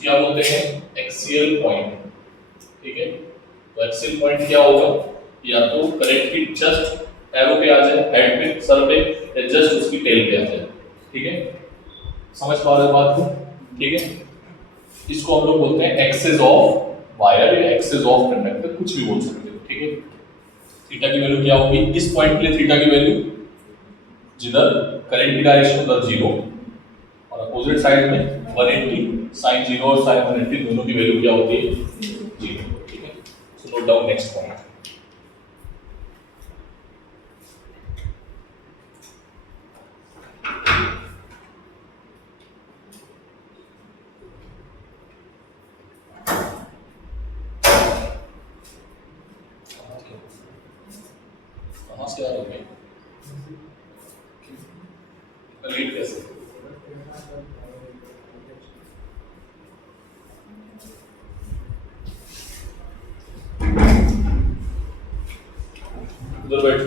क्या बोलते हैं, एक्सियल पॉइंट। ठीक है, तो एक्सियल पॉइंट क्या होगा, या तो करंट की जस्ट एरो पे आ जाए, हेड पे, सर पे, या जस्ट उसकी टेल पे आ जाए। ठीक है, समझ पा रहे हो बात को? ठीक है, इसको हम लोग बोलते हैं एक्सेस ऑफ वायर या एक्सेस ऑफ कंडक्टर, कुछ भी बोल सकते हो। ठीक है, थीटा की वैल्यू क्या होगी इस पॉइंट के लिए, थीटा की वैल्यू जिधर करंट की डायरेक्शन उधर 0 और अपोजिट साइड में 180, साइन 0 और साइन 180 दोनों की वैल्यू क्या होती है, 0। ठीक है, so note down next point. कहाँ से आ रहे हो, लेट कैसे? उधर बैठ।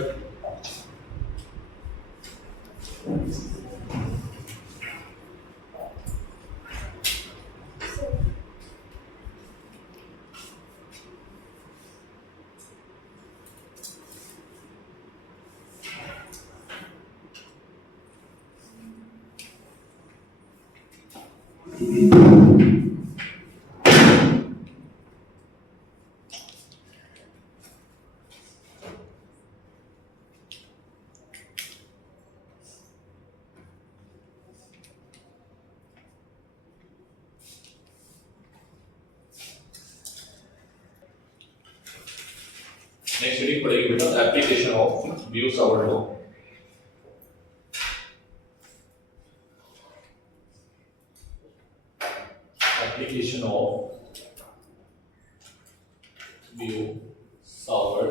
नेक्स्ट रीडिंग पड़ेगी बेटा, application of Biot Savart law. Application of Biot Savart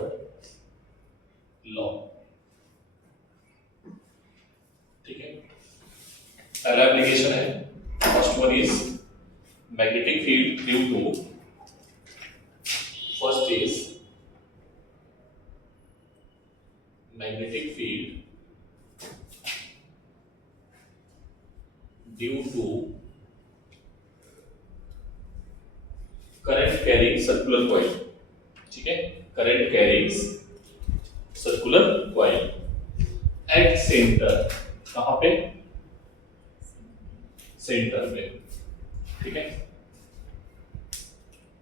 law. ठीक है, पहला एप्लीकेशन है, first one is magnetic field due to, first is magnetic field due to current carrying circular coil। ठीक है, current carrying circular coil at center, कहां पे, centre पे। ठीक है,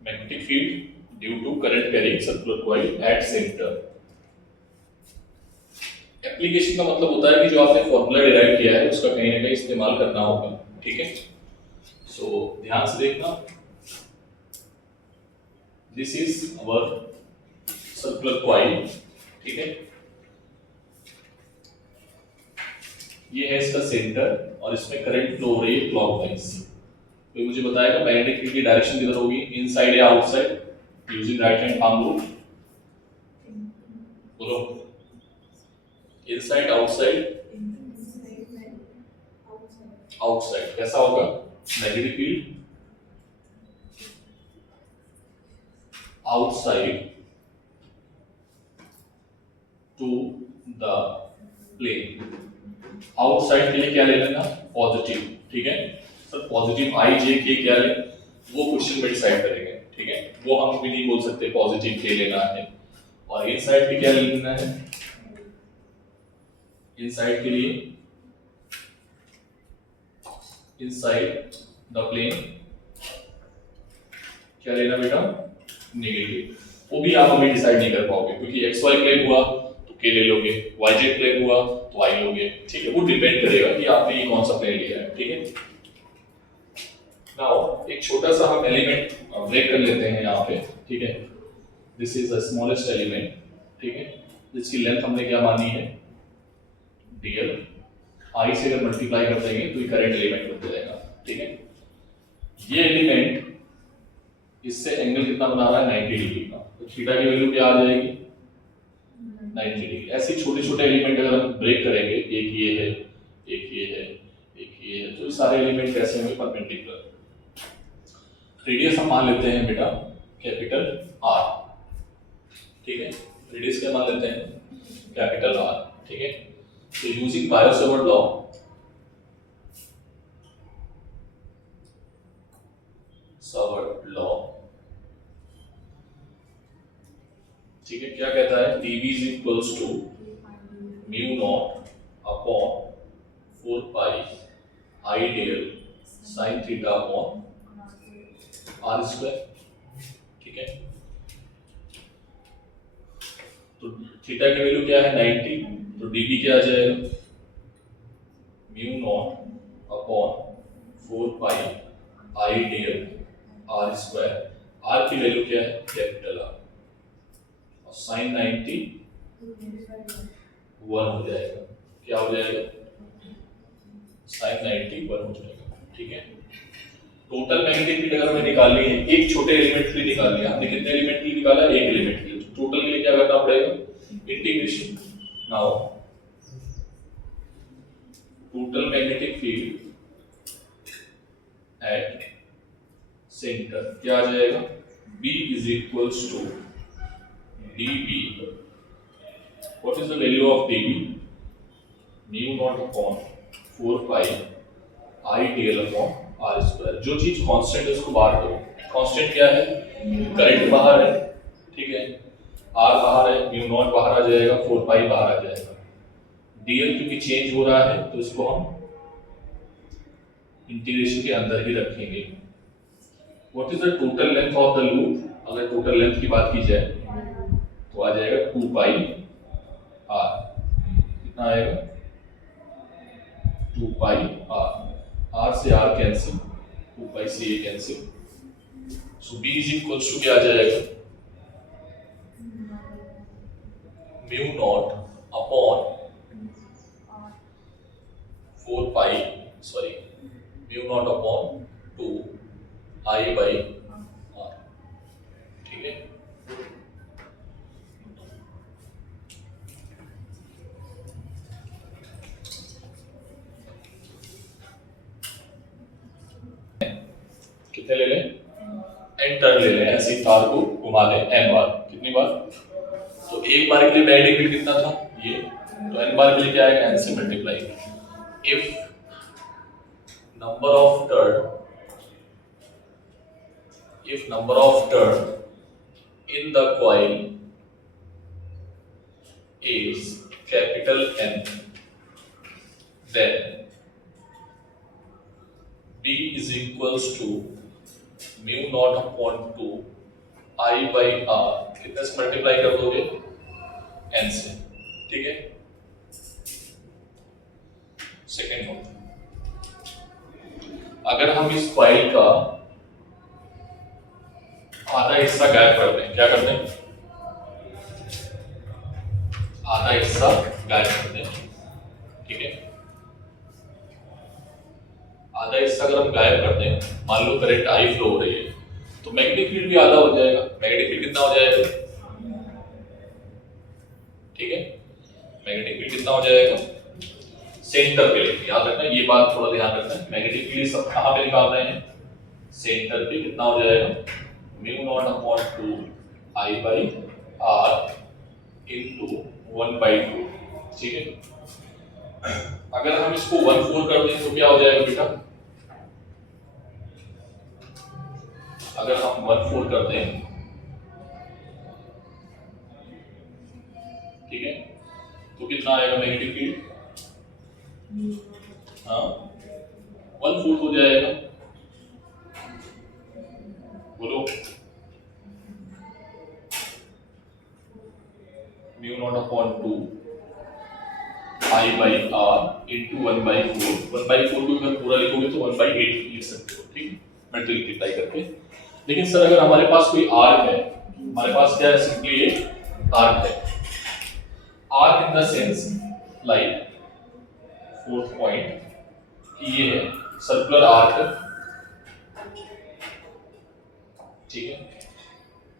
magnetic field due to current carrying circular coil at center। Application का मतलब होता है कि जो आपने फॉर्मूला डिराइव किया है उसका कहीं ना कहीं इस्तेमाल करना होगा। ठीक है, सो ध्यान से देखना, this is our circular coil. ठीक है, ये है इसका सेंटर और इसमें करंट फ्लो हो रही है क्लॉकवाइज। तो मुझे बताएगा मैग्नेटिक फील्ड की डायरेक्शन किधर होगी, इनसाइड या outside, using right hand palm rule. बोलो, इनसाइड, आउटसाइड, आउटसाइड। कैसा होगा, negative field outside to the plane. Outside के लिए क्या ले लेना, पॉजिटिव। ठीक है सर, पॉजिटिव आई जे के क्या ले, वो क्वेश्चन में डिसाइड करेंगे। ठीक है, वो हम भी नहीं बोल सकते पॉजिटिव के लेना है। और इनसाइड पे क्या ले लेना है, इनसाइड के लिए इनसाइड द प्लेन क्या लेना बेटा, नेगेटिव। वो भी आप अभी डिसाइड नहीं कर पाओगे क्योंकि एक्स वाई प्लेन हुआ तो के ले लोगे, वाई जेड प्लेन हुआ तो आई लोगे। ठीक है, वो डिपेंड करेगा कि आपने ये कौन सा प्लेन लिया है। ठीक है, नाउ एक छोटा सा हम एलिमेंट ब्रेक कर लेते हैं यहाँ पे। ठीक है, this is the smallest element. ठीक है, जिसकी लेंथ हमने क्या मानी है, डीएल। आई से अगर मल्टीप्लाई कर देंगे तो ये करंट एलिमेंट बन जाएगा। ठीक है, ये एलिमेंट इससे एंगल कितना बना रहा है, 90 डिग्री का। तो थीटा की वैल्यू क्या आ जाएगी, 90 डिग्री। ऐसे छोटे छोटे एलिमेंट अगर हम ब्रेक करेंगे, एक ये है, एक ये है, एक ये है, तो ये सारे एलिमेंट कैसे होंगे, परपेंडिकुलर। रेडियस हम मान लेते हैं बेटा कैपिटल आर। ठीक है, रेडियस क्या मान लेते हैं, कैपिटल आर। ठीक है, तो using Biot Savart law, Savart law. ठीक है, क्या कहता है, dv is equals to mu naught upon 4 pi I del sine theta upon are square. ठीक है, तो थीटा की वैल्यू क्या है 90, तो dv क्या आ जाएगा, mu naught upon 4 pi I del R square. R की वैल्यू क्या है, कैपिटल आर, और साइन 90 1 हो जाएगा। क्या हो जाएगा, साइन 90 1 हो जाएगा। ठीक है, टोटल मैग्नेटिक फील्ड अगर हमें निकालनी है, एक छोटे एलिमेंट के लिए निकालनी है, हमने कितने एलिमेंट के लिए निकाला, एक एलिमेंट के लिए, टोटल के लिए क्या करना पड़ेगा, integration. Now total magnetic field at centre क्या आ जाएगा, B is equals to dB। What is the value of dB, mu naught upon 4 pi I dl upon are square. जो चीज कांस्टेंट है उसको बाहर करो। कांस्टेंट क्या है, करंट बाहर है, ठीक है, आर बाहर है, म्यू नॉट बाहर आ जाएगा, 4 पाई बाहर आ जाएगा। dl क्योंकि चेंज हो रहा है तो इसको हम इंटीग्रेशन के अंदर ही रखेंगे। What is the total length of the loop, अगर टोटल लेंथ की बात की जाए तो आ जाएगा 2 पाई आर। कितना आएगा, 2 पाई आर। आर से आर कैंसिल, 2 पाई से ये cancel, so b is equals to क्या आ जाएगा, mu naught upon 4 pi, sorry, mu naught upon 2 I by R. ठीक है, कितने ले लें, n टर्न ले लें, ऐसे ही तार को घुमा दें n बार। कितनी बार, तो एक बार के लिए मैग्नेटिक फील्ड कितना था ये, तो n बार के लिए क्या आएगा, n से multiply. If number of turn in the coil is capital N, then B is equals to mu naught upon 2 I by R। कितने से मल्टीप्लाई कर दोगे, N से। ठीक है, सेकेंड वन, अगर हम इस कॉइल का आधा हिस्सा गायब कर दें, क्या कर दें, आधा हिस्सा गायब कर दें। ठीक है, आधा हिस्सा अगर हम गायब कर दें, मान लो करंट आई फ्लो हो रही है, तो मैग्नेटिक फील्ड भी आधा हो जाएगा। मैग्नेटिक फील्ड कितना हो जाएगा, ठीक है, मैग्नेटिक फील्ड कितना हो जाएगा, सेंटर पे लेके, याद रखना ये बात, थोड़ा ध्यान रखना। मैग्नेटिक फील्ड सब कहां पे निकाल रहे हैं, सेंटर पे। कितना हो जाएगा, mu naught upon 2 I by R into 1/2। ठीक है, अगर हम इसको 1/4 कर दें तो क्या हो जाएगा बेटा, अगर हम 1/4 कर दें, ठीक है, तो कितना आएगा मैग्नेटिक फील्ड, हाँ 1/4 हो जाएगा। बोलो, mu naught upon 2 I by R into 1/4। 1/4 को अगर पूरा लिखोगे तो 1/8 लिख सकते हो। ठीक है, मल्टीप्लाई करके। लेकिन सर अगर हमारे पास कोई आर्क है, हमारे पास क्या है, सिंपली एक आर्क है। Arc in the sense like, fourth point ये है सर्कुलर आर्क। ठीक है,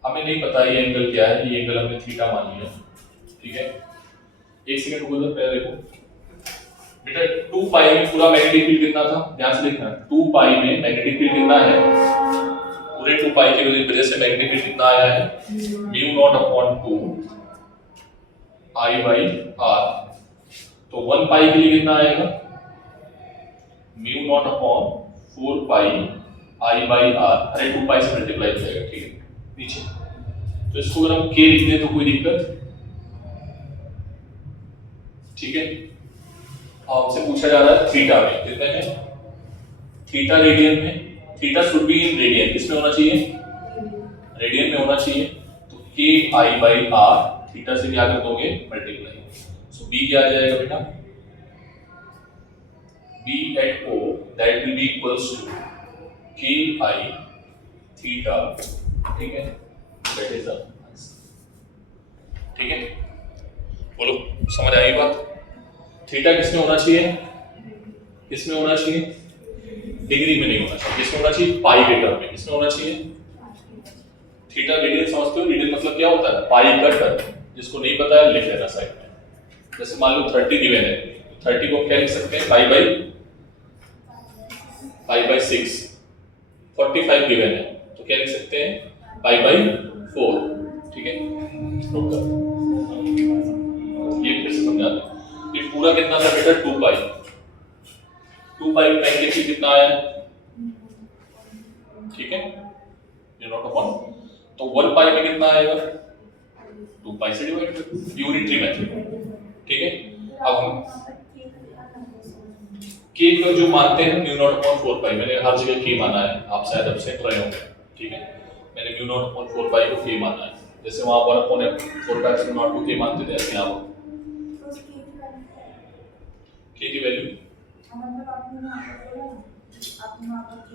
हमें नहीं पता ये एंगल क्या है, ये एंगल हमने थीटा मानी है। ठीक है, एक सेकंड रुको, पहले देखो बेटा, 2 पाई में पूरा मैग्नेटिक फील्ड कितना था, ध्यान से देखना। 2 पाई में मैग्नेटिक फील्ड कितना है, पूरे 2 पाई की वजह से मैग्नेटिक फील्ड कितना आया है, mu naught upon 2 I by R. तो 1 पाई के लिए कितना आएगा, mu naught upon 4 pi I by R, अरे 2 पाई से मल्टीप्लाई हो जाएगा, ठीक है नीचे। तो इसको अगर हम के लिख दें तो कोई दिक्कत, ठीक है। आपसे पूछा जा रहा है थीटा में कितने में, थीटा रेडियन में, theta should be in radian, किसमें होना चाहिए, रेडियन में होना चाहिए। तो के आई बाई आर, थीटा से क्या कर दोगे मल्टीप्लाई, सो बी क्या आ जाएगा बेटा, B at O that will be equals to K I theta, ठीक है, दैट इज द आंसर, ठीक है। बोलो समझ आई बात। थीटा किसमें होना चाहिए, किसमें होना चाहिए, डिग्री में नहीं होना चाहिए, किसमें होना चाहिए, पाई के टर्म में, किसमें होना चाहिए। थीटा रेडियन समझते हो, रेडियन मतलब क्या होता है, पाई का टर्म, जिसको नहीं पता है लिख लेना साइड में। जैसे मान लो 30 गिवन है, 30 को क्या लिख सकते हैं, पाई बाई 6, 45 गिवन है तो क्या लिख सकते हैं, पाई बाई 4, ठीक है। ये फिर से समझा दो, ये पूरा कितना था बेटा 2 पाई, 2 पाई टाइम देखिए कितना आया, ठीक है, ये नॉट अपॉन, तो 1 पाई में कितना आएगा, 2 पाई से डिवाइड कर, यूनिटरी मेथड, ठीक है। अब हम के को जो मानते हैं म्यू नॉट अपॉन 4 पाई, मैंने हर जगह के माना है, आप शायद अब से रहे होंगे, ठीक है। मैंने म्यू नॉट अपॉन 4 पाई को के माना है, जैसे वहां पर अपॉन 4 पाई से नॉट को के मानते थे, ऐसे यहां के की वैल्यू,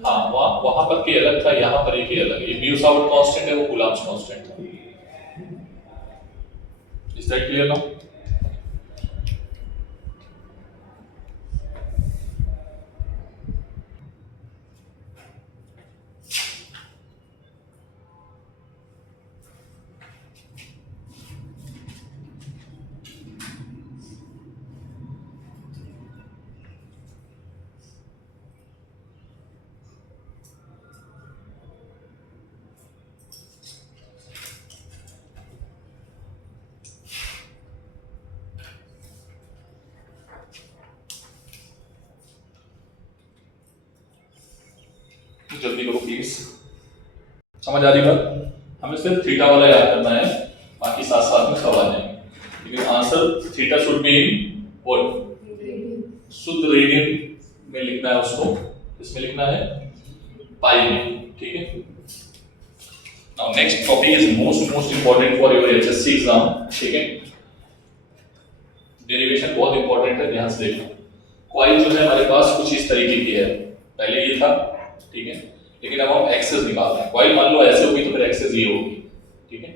हाँ वहां पर के अलग था, यहाँ पर एक ही अलग है, ये म्यू साउट कांस्टेंट है, वो कूलम्ब्स कांस्टेंट था। Is that clear now. जल्दी करो प्लीज, समझ आ रही बात। हमें सिर्फ थीटा वाला याद करना है, बाकी साथ साथ में सब आ जाएंगे, लेकिन answer theta should be in what, शुद्ध रेडियन में लिखना है उसको, इसमें लिखना है पाई में, ठीक है। Now next topic is most important for your HSC exam, ठीक है। डेरिवेशन बहुत इंपॉर्टेंट है, ध्यान से देखना। कॉइल जो है हमारे पास कुछ इस तरीके की है, पहले ये था, ठीक है, लेकिन अब हम एक्सेस निकाल रहे हैं। कॉइल मान लो ऐसे होगी तो फिर एक्सेस ये होगी, ठीक है।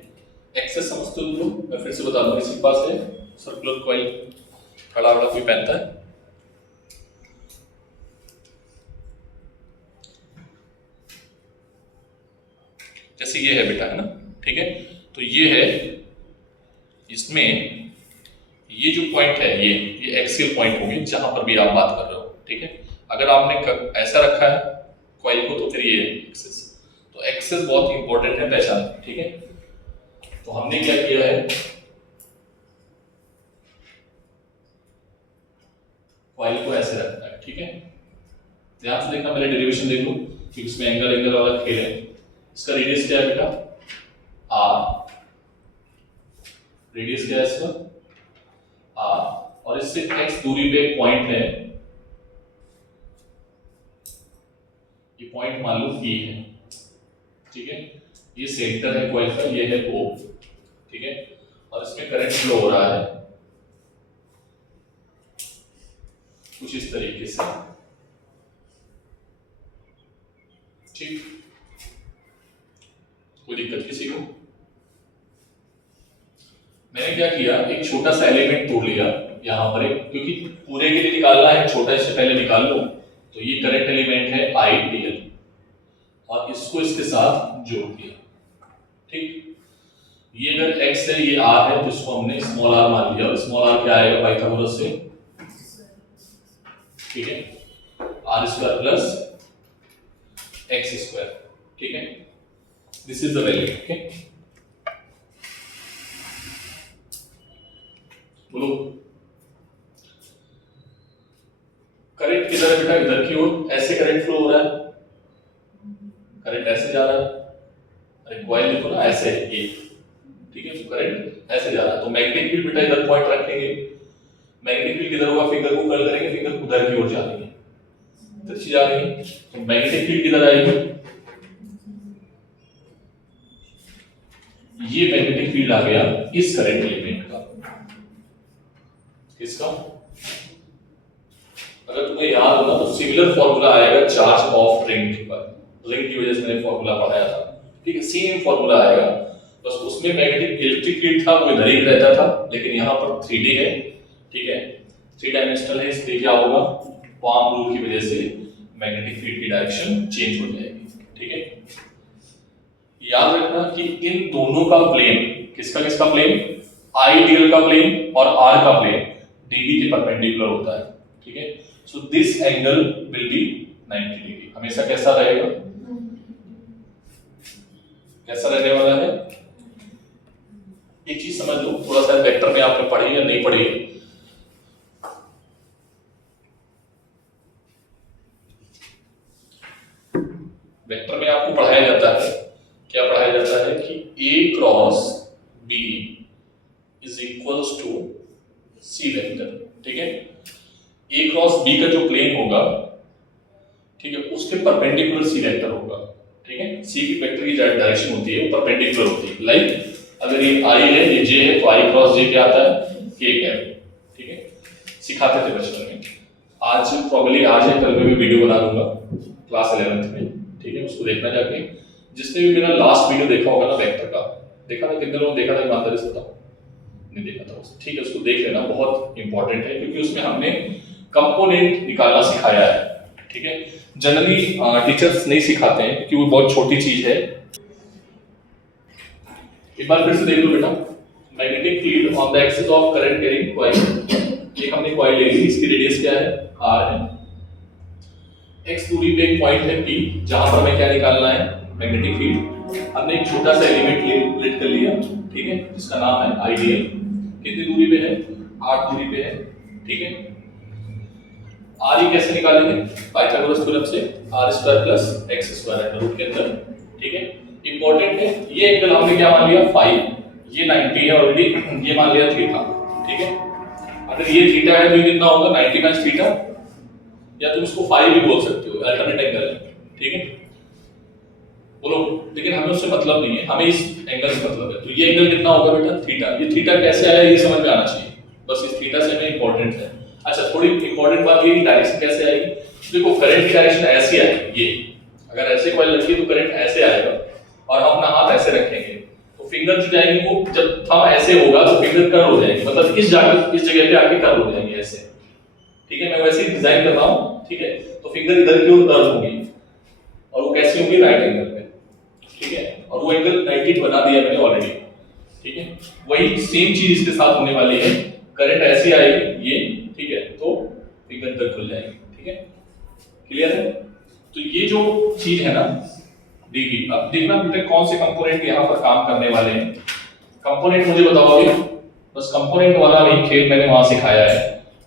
एक्सेस समझते हो लोग, मैं फिर से बता दूं, किसी के पास है सर्कुलर कॉइल, खड़ा बड़ा कोई पहनता है, जैसे ये है बेटा, है ना, ठीक है। तो ये है, इसमें ये जो पॉइंट है ये एक्सियल पॉइंट होंगे जहां पर भी आप बात कर रहे हो, ठीक है। अगर आपने ऐसा रखा है कॉइल को तो फिर ये एक्सेस, तो एक्सेस बहुत इंपॉर्टेंट है पहचान, ठीक है। तो हमने क्या किया है, कॉइल को ऐसे रखना है, ठीक है। ध्यान से देखना, पहले डेरिवेशन देख लो कि इसमें एंगल वाला खेल है। इसका रेडियस क्या है बेटा, आर, रेडियस क्या है इसका, आर, और इससे x दूरी पे एक पॉइंट है, ये पॉइंट मान लो P है, ठीक है। ये सेंटर है कॉइल का, ये है O, ठीक है, और इसमें करंट फ्लो हो रहा है कुछ इस तरीके से, ठीक। कोई दिक्कत किसी को। मैंने क्या किया, एक छोटा सा एलिमेंट तोड़ लिया यहां पर एक, क्योंकि पूरे के लिए निकालना है, छोटा इससे पहले निकाल लो। तो ये करंट एलिमेंट है IDL, और इसको इसके साथ जोड़ दिया, ठीक। ये अगर x है, ये r है, तो इसको हमने स्मॉल r मान लिया, और स्मॉल r क्या आएगा पाइथागोरस से, ठीक है, r² प्लस x², ठीक है। This is the value, okay. बोलो करंट किधर है बेटा, इधर की ओर, ऐसे करंट फ्लो हो रहा है, करंट ऐसे जा रहा है, अरे कॉइल देखो ना ऐसे है ये, ठीक है, तो करंट ऐसे जा रहा है, तो मैग्नेटिक फील्ड बेटा इधर पॉइंट रखेंगे, मैग्नेटिक फील्ड किधर होगा, फिंगर को कर्ल करेंगे, फिंगर उधर की ओर जा रही है, तिरछी जा रही है, तो मैग्नेटिक फील्ड किधर आएगी, ये मैग्नेटिक फील्ड आ गया इस करंट एलिमेंट का, किसका, अगर तुम्हें याद हो ना तो सिमिलर फॉर्मूला आएगा चार्ज ऑफ रिंग पर, रिंग की वजह से मैंने फॉर्मूला पढ़ाया था, ठीक है, सेम फॉर्मूला आएगा, बस उसमें मैग्नेटिक इलेक्ट्रिक फील्ड था वो इधर ही रहता था, लेकिन यहाँ पर 3D है, ठीक है, 3 डायमेंशनल है, इसलिए क्या होगा, पाम रूल की वजह से मैग्नेटिक फील्ड की डायरेक्शन चेंज हो जाएगी, ठीक है। याद रखना कि इन दोनों का प्लेन, किसका किसका प्लेन, आइडियल का प्लेन और आर का प्लेन डीबी के परपेंडिकुलर होता है, ठीक है, so this angle will be 90 degree, हमेशा कैसा रहेगा, कैसा रहने वाला है, एक चीज समझ लो, थोड़ा सा वेक्टर में आपने पढ़ी या नहीं पढ़ी, वेक्टर में आपको पढ़ाया जाता है, क्या पढ़ाया जाता है कि A cross B is equals to C vector, ठीक है, A क्रॉस B का जो प्लेन होगा, ठीक है, उसके परपेंडिकुलर C वेक्टर होगा, ठीक है, C की वेक्टर की डायरेक्शन होती है वो परपेंडिकुलर होती है, लाइक अगर ये I है ये J है तो I क्रॉस J क्या आता है, K कैप, ठीक है, सिखाते थे बचपन में, आज प्रॉब्ली आज या कल में भी वीडियो बना दूंगा क्लास 11th में, ठीक है, उसको देखना जाके, जिसने भी मेरा लास्ट वीडियो देखा होगा ना वेक्टर का, देखा था, कितने लोगों ने देखा था ईमानदारी से बताओ, नहीं देखा था, ठीक है, उसको देख लेना, बहुत इंपॉर्टेंट है, क्योंकि उसमें हमने कंपोनेंट निकालना सिखाया है, ठीक है, जनरली टीचर्स नहीं सिखाते हैं क्योंकि वो बहुत छोटी चीज है, एक बार फिर से देख लो बेटा, magnetic field on the axis of current carrying coil, ये हमने कॉइल ले ली, इसकी रेडियस क्या है, r है, x दूरी पे एक पॉइंट है P, जहां पर हमें क्या निकालना है, मैग्नेटिक फील्ड, हमने एक छोटा सा एलिमेंट लेट कर लिया, ठीक है, जिसका नाम है आइडियल, कितनी दूरी पे है, 8 दूरी पे है, ठीक है, r ये कैसे निकालेंगे, पाइथागोरस थ्योरम से, r² + x² है रूट के अंदर, ठीक है, इंपॉर्टेंट है, ये एंगल हमने क्या मान लिया, फाई, ये 90 है ऑलरेडी, ये मान लिया थीटा, ठीक है, अगर ये थीटा है तो ये कितना होगा, 90 - थीटा, या तुम इसको फाई भी बोल सकते हो, अल्टरनेट एंगल है, ठीक है, बोलो, लेकिन हमें उससे मतलब नहीं है, हमें इस एंगल से मतलब है, तो ये एंगल कितना होगा बेटा, थीटा, ये थीटा कैसे आया ये समझ में आना चाहिए, बस इस थीटा से हमें इंपॉर्टेंट है, अच्छा थोड़ी इंपॉर्टेंट बात ये डायरेक्शन कैसे आएगी, देखो करंट की डायरेक्शन ऐसी आएगी, ये अगर ऐसे कॉइल रखी तो करंट ऐसे आएगा, और हम अपना हाथ ऐसे रखेंगे तो फिंगर जो जाएंगे वो जब थंब ऐसे होगा तो फिंगर कर्ल हो जाएगी, मतलब इस जगह पे आके कर्ल हो जाएंगे ऐसे, ठीक है, मैं वैसे ही डिजाइन कर रहा हूं, ठीक है, तो फिंगर इधर की ओर कर्ल होगी, और वो कैसी होगी, राइट एंगल पे, ठीक है, और वो एंगल 90 बना दिया मैंने ऑलरेडी, ठीक है, वही सेम चीज इसके साथ होने वाली है, करंट ऐसे आएगी ये, ठीक है, तो फिंगर इधर खुल जाएगी, ठीक है, क्लियर है, तो ये जो चीज है ना डीबी, अब देखना बेटा कौन से कंपोनेंट यहाँ पर काम करने वाले हैं, कंपोनेंट मुझे बताओगे, बस कंपोनेंट वाला वही खेल मैंने वहां सिखाया है,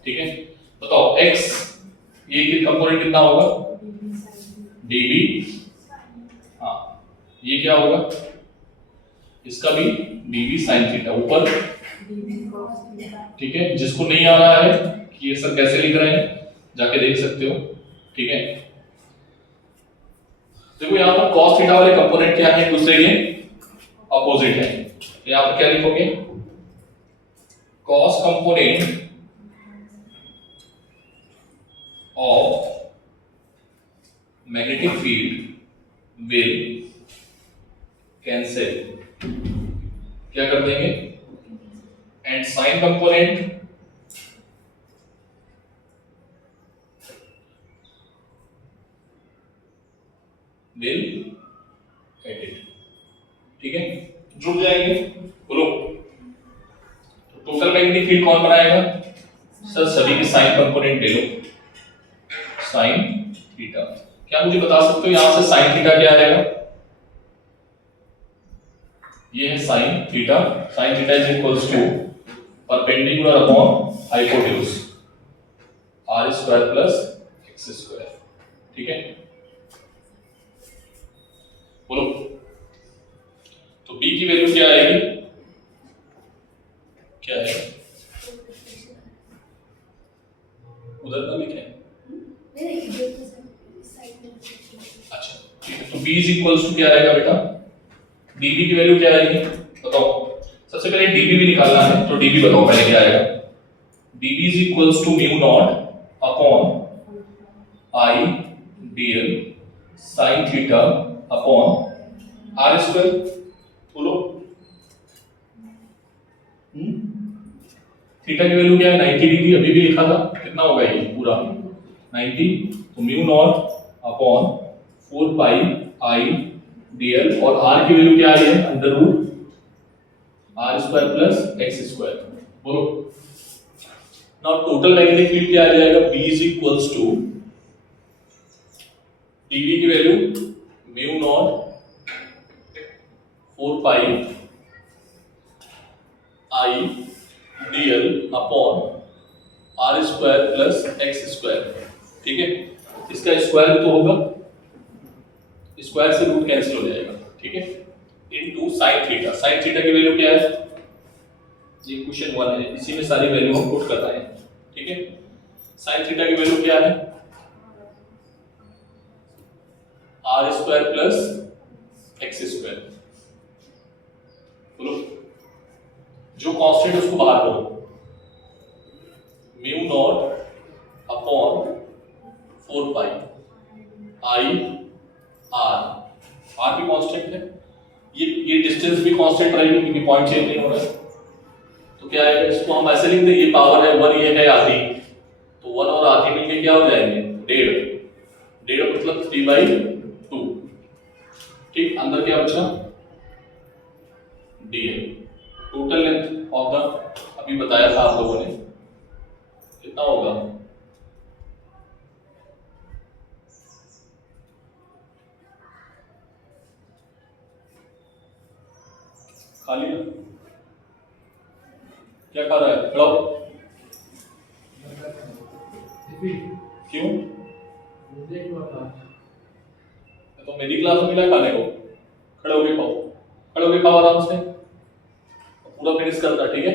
ठीक है, बताओ x ये कंपोनेंट कितना होगा, dB, हाँ ये क्या होगा, इसका भी dB sin थीटा ऊपर, ठीक है, जिसको नहीं आ रहा है कि ये सब कैसे लिख रहे हैं जाके देख सकते हो, ठीक है, देखो यहाँ पर cos थीटा वाले कंपोनेंट क्या है, एक दूसरे के अपोजिट है, यहाँ पर क्या लिखोगे, cos component of magnetic field will cancel, क्या कर देंगे, and sin component will edit, ठीक है, जुड़ जाएंगे, बोलो टोटल मैग्नेटिक फील्ड कौन बनाएगा, सर सभी के साइन कंपोनेंट ले लो, साइन थीटा, क्या मुझे बता सकते हो यहां से साइन थीटा क्या आएगा, ये है sine theta is equals to perpendicular upon hypotenuse r² + x², ठीक है, बी की वैल्यू क्या आएगी, क्या है उधर का लिखे, अच्छा ठीक है। तो b इज इक्वल्स टू क्या आएगा बेटा, db की वैल्यू क्या आएगी बताओ, सबसे पहले db भी निकालना है, तो db बताओ पहले क्या आएगा, db is equals to mu naught upon I dl sin theta upon r square, बोलो थीटा की वैल्यू क्या है 90 डिग्री, अभी भी लिखा था, कितना होगा ये पूरा 90, तो mu naught upon 4 pi I dl और r की वैल्यू क्या आई है under root r square plus x square, बोलो नाउ टोटल मैग्नेटिक फील्ड क्या आ जाएगा, b is equals to dv की value mu naught 4 pi I dl upon r square plus x square, ठीक है, इसका स्क्वायर तो होगा, स्क्वायर से रूट कैंसिल हो जाएगा, ठीक है, into sin theta, sin theta की वैल्यू क्या है, ये क्वेश्चन 1 है, इसी में सारी वैल्यू हम पुट कर रहे हैं, ठीक है, sin थीटा की वैल्यू क्या है r square plus x square, बोलो जो कांस्टेंट उसको बाहर करो, mu naught upon 4 pi I r भी कांस्टेंट है, ये डिस्टेंस भी कांस्टेंट रहेगी क्योंकि पॉइंट चेंज नहीं हो रहा है, तो क्या है इसको हम ऐसे लिख दें, ये पावर है 1, ये है आधी, तो 1 और आधी मिलके क्या हो जाएंगे 1.5 मतलब 3/2, ठीक, अंदर क्या बचा dl, total length of the अभी बताया था आप लोगों ने कितना होगा, खाली ना, क्या खा रहा है खड़ाओ, क्यों तो मेरी क्लास में मिला खाने को, खड़े होके खाओ, खड़े होके खाओ आराम से, पूरा फिनिश करना, ठीक है,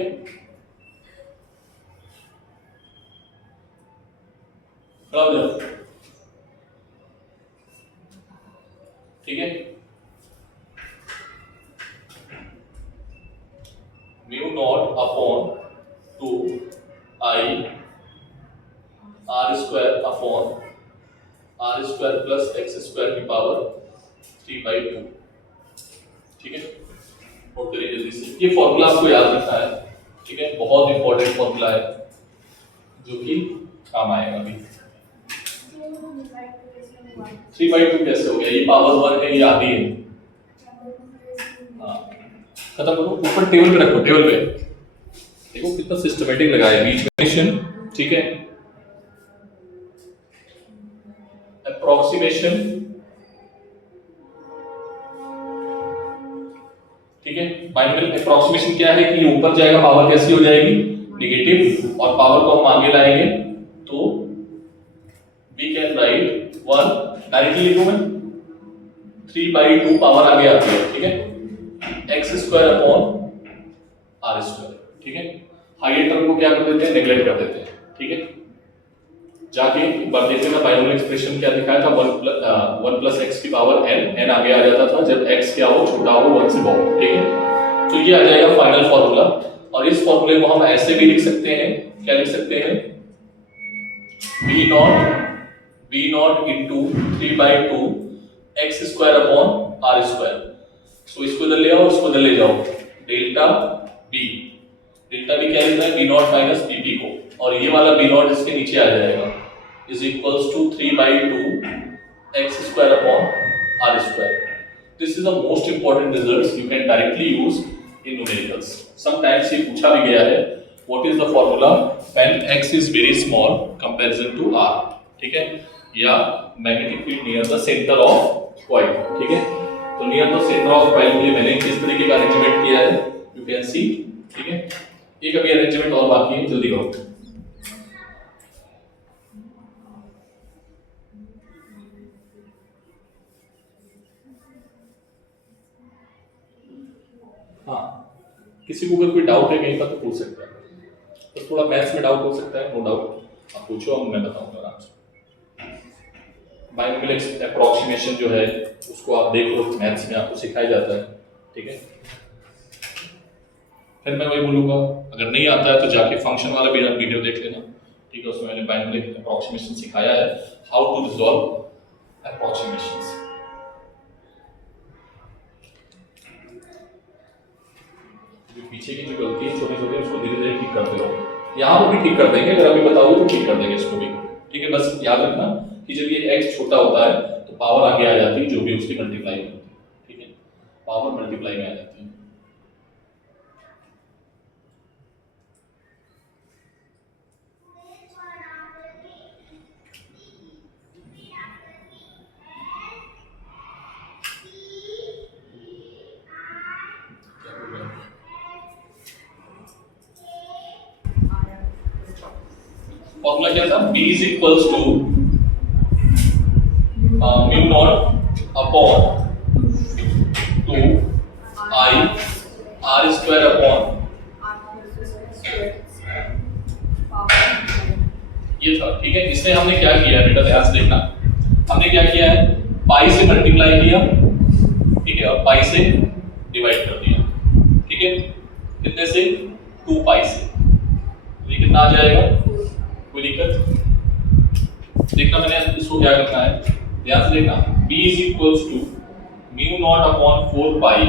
खड़ा हो जाओ, ठीक है, mu naught upon 2 I r square upon r square plus x square की पावर 3/2, ठीक है, और करिए जल्दी से, ये फॉर्मूला आपको याद रखना है, ठीक है, बहुत इंपॉर्टेंट फॉर्मूला है जो कि काम आएगा अभी, 3/2 कैसे हो गया, ये पावर 1 है, ये आधी है, हाँ खत्म करो, ऊपर टेबल पे रखो, टेबल पे देखो कितना सिस्टमेटिक लगा है, बीच में निशन, ठीक है, अप्रोक्सीमेशन, ठीक है, बाइनोमियल अप्रोक्सीमेशन क्या है कि ये ऊपर जाएगा पावर कैसी हो जाएगी नेगेटिव, और पावर को हम आगे लाएंगे तो वी कैन राइट 1 डायरेक्टली लिखूं मैं 3/2 पावर आगे आती है, ठीक है, x square upon r square, ठीक है, हाइयर टर्म को क्या कर देते हैं नेग्लेक्ट कर देते हैं, ठीक है, जाके एक बार देख लेना बाइनोमियल एक्सप्रेशन क्या दिखाया था 1 प्लस x की पावर n आगे आ जाता था जब x क्या हो छोटा हो 1 से बहुत, ठीक है, तो ये आ जाएगा फाइनल फॉर्मूला, और इस फॉर्मूले को हम ऐसे भी लिख सकते हैं, क्या लिख सकते हैं v not into 3/2 x square upon r square, so इसको इधर ले आओ, इसको इधर ले जाओ, डेल्टा b क्या लिखना है v नॉट माइनस pp को, और ये वाला v नॉट इसके नीचे आ जाएगा is equals to 3/2 x square upon r square, this is the most important results you can directly use in numericals, sometimes ये पूछा भी गया है, what is the formula when x is very small comparison to r, ठीक है, या magnetic field near the centre of coil, ठीक है, तो near the centre of coil के लिए मैंने किस तरीके का अरेंजमेंट किया है यू कैन सी, ठीक है, एक अभी अरेंजमेंट और बाकी है, जल्दी करो, हाँ, किसी को अगर कोई डाउट है कहीं का तो पूछ सकता है, तो थोड़ा मैथ्स में डाउट हो सकता है, नो डाउट आप पूछो, और मैं बताऊंगा आराम से। बाइनोमियल अप्रोक्सीमेशन जो है उसको आप देखो, मैथ्स में आपको सिखाया जाता है, ठीक है। फिर मैं वही बोलूँगा, अगर नहीं आता है तो जाके फंक्शन वाला भी वीडियो देख लेना, ठीक है। उसमें मैंने बाइनोमियल अप्रोक्सीमेशन सिखाया है, हाउ टू रिजॉल्व अप्रोक्सीमेशंस। पीछे की जो गलती है छोटी छोटी, उसको धीरे धीरे ठीक करते रहो। यहाँ पर भी ठीक कर देंगे, अगर अभी बताओगे तो ठीक कर देंगे इसको भी, ठीक है। बस याद रखना कि जब ये x छोटा होता है तो पावर आगे आ जाती है, जो भी उसकी मल्टीप्लाई में होती है, ठीक है, पावर मल्टीप्लाई में आ जाती है। फॉर्मूला क्या था, b is equals to mu naught upon 2 i r square upon, ये था, ठीक है। इसमें हमने क्या किया बेटा, ध्यान से देखना, हमने क्या किया है, पाई से मल्टीप्लाई किया, ठीक है, और पाई से डिवाइड कर दिया, ठीक है। कितने से, 2 पाई से, तो ये कितना आ जाएगा, कोई दिक्कत देखना। मैंने इसको क्या करना है, ध्यान से देखना, b is equals to mu naught upon 4 pi,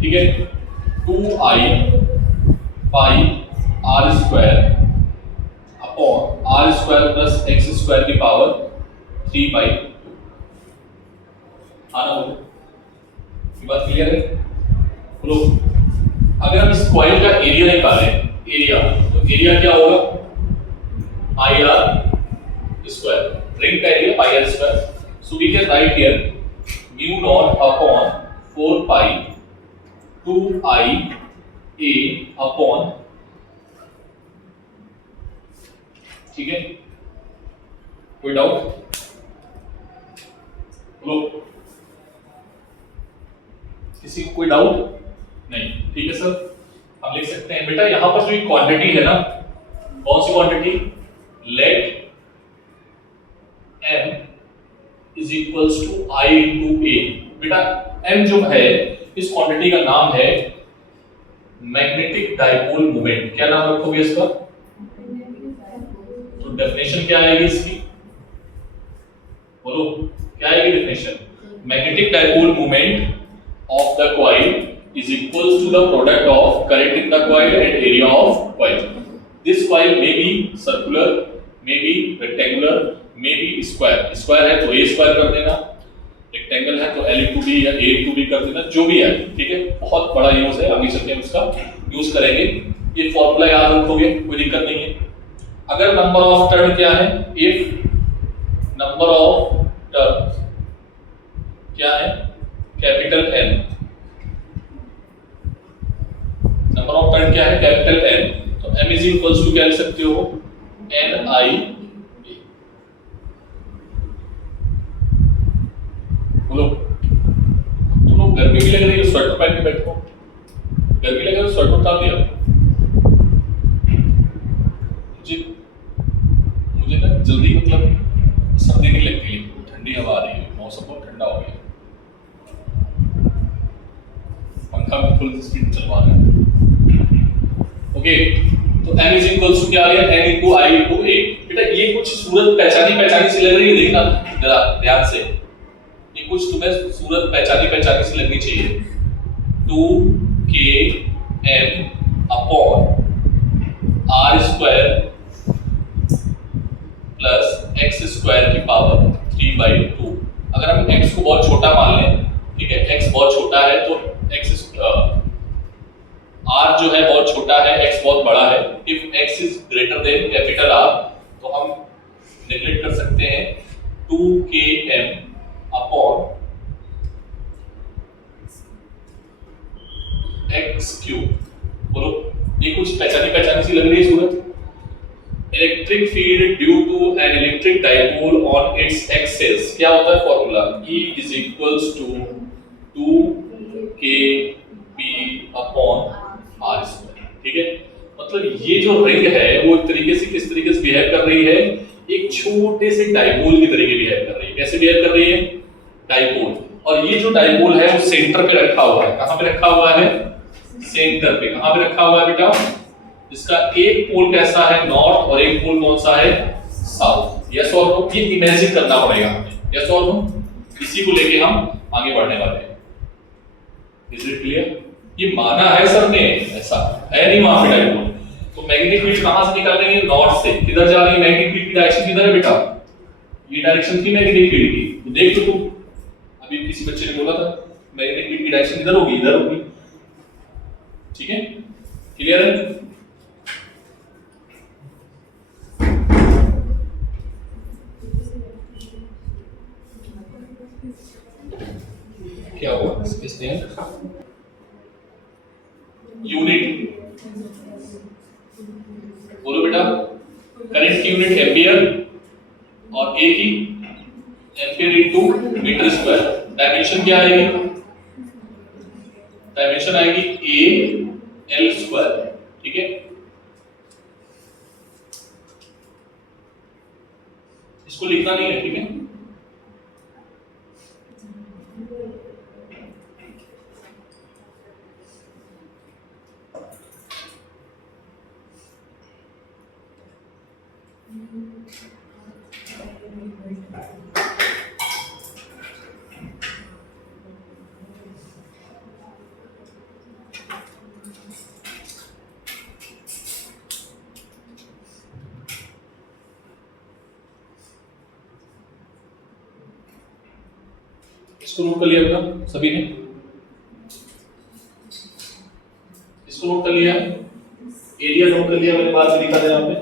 ठीक है, 2i pi r square upon r square plus x square की पावर 3 बाई 2। आना बोलो, ये बात क्लियर है? बोलो, अगर हम इस कॉइल का एरिया निकालें, एरिया, तो एरिया क्या होगा, पाई आर स्क्वायर, रिंग का area pi R square. So we can write here mu naught upon 4 pi 2i a upon, ठीक है। कोई डाउट बोलो, किसी को कोई डाउट नहीं, ठीक है सर। हम लिख सकते हैं बेटा, यहां पर जो क्वांटिटी है ना, कौन सी quantity, let m is equals to i into a। बेटा m जो है, इस क्वांटिटी का नाम है मैग्नेटिक डाइपोल मोमेंट। क्या नाम रखोगे इसका, तो डेफिनेशन क्या आएगी इसकी, बोलो क्या आएगी definition, magnetic dipole moment of the coil is equals to the product of current in the coil and area of coil. This coil may be circular, may be rectangular, may be square. Square है तो a square कर देना, rectangle है तो l into b या a into b कर देना, जो भी है, ठीक है। बहुत बड़ा यूज है, आगे चल के हम इसका यूज करेंगे। ये फॉर्मूला याद रखोगे, कोई दिक्कत नहीं है। अगर नंबर ऑफ टर्न क्या है, if नंबर ऑफ टर्न क्या है, capital N, number of turn क्या है, कैपिटल N, तो m इज इक्वल्स टू क्या लिख सकते हो, Ni। बोलो, तुम लोग गर्मी भी लग रही है, स्वेटर पहन के बैठो, गर्मी लग रही है स्वेटर उतार दिया। मुझे ना जल्दी, मतलब सर्दी नहीं लगती, ठंडी हवा आ रही है, मौसम बहुत ठंडा हो गया, पंखा में फुल स्पीड चलवा रहा है। ओके, तो m इज इक्वल्स टू क्या आ गया, n into i into a। बेटा ये कुछ सूरत पहचानी सी लग रही है, देखना जरा ध्यान से, ये कुछ तुम्हें सूरत पहचानी सी लगनी चाहिए। 2km upon r square plus x square की पावर 3/2। अगर हम x को बहुत छोटा मान लें, ठीक है, x बहुत छोटा है तो x r जो है बहुत छोटा है, x बहुत बड़ा है। If x is greater than capital R, तो हम नेगलेक्ट कर सकते हैं 2km अपॉन x क्यूब। बोलो, ये कुछ पहचानी सी लग रही है सूरत। Electric field due to an electric dipole on its axis, क्या होता है formula, E is equals to 2k upon are square. ठीक है, मतलब ये जो रिंग है वो एक तरीके से किस तरीके से बिहेव कर रही है, एक छोटे से डाइपोल की तरीके बिहेव कर रही है। कैसे बिहेव कर रही है, डाइपोल। और ये जो डाइपोल है वो सेंटर पे रखा हुआ है। कहां पे रखा हुआ है, सेंटर पे। कहां पे रखा हुआ है बेटा, इसका एक पोल कैसा है, नॉर्थ, और एक पोल कौन सा है, साउथ। यस और नो, ये इमेजिन करना पड़ेगा हमें। यस और नो, इसी को लेके हम आगे बढ़ने वाले हैं। Is it clear? ये माना है सर ने, ऐसा है नहीं वहां पे डाइपोल। तो मैग्नेटिक फील्ड कहां से निकल रही है, नॉर्थ से। किधर जा रही है मैग्नेटिक फील्ड की डायरेक्शन, किधर है बेटा, ये डायरेक्शन थी मैग्नेटिक फील्ड की। तो देख लो तुम, अभी किसी बच्चे ने बोला था मैग्नेटिक फील्ड की डायरेक्शन किधर होगी, इधर होगी। ठीक है, क्लियर है? क्या हुआ इसमें, यूनिट बोलो बेटा, करंट की यूनिट एम्पियर और ए की ampere into metre square. Dimension क्या आएगी, डायमेंशन आएगी ए एल स्क्वायर। ठीक है, इसको लिखना नहीं है। ठीक है, इसको नोट कर लिया बेटा सभी ने, इसको नोट कर लिया, एरिया नोट कर लिया, मैंने बात लिखा था यहाँ पे।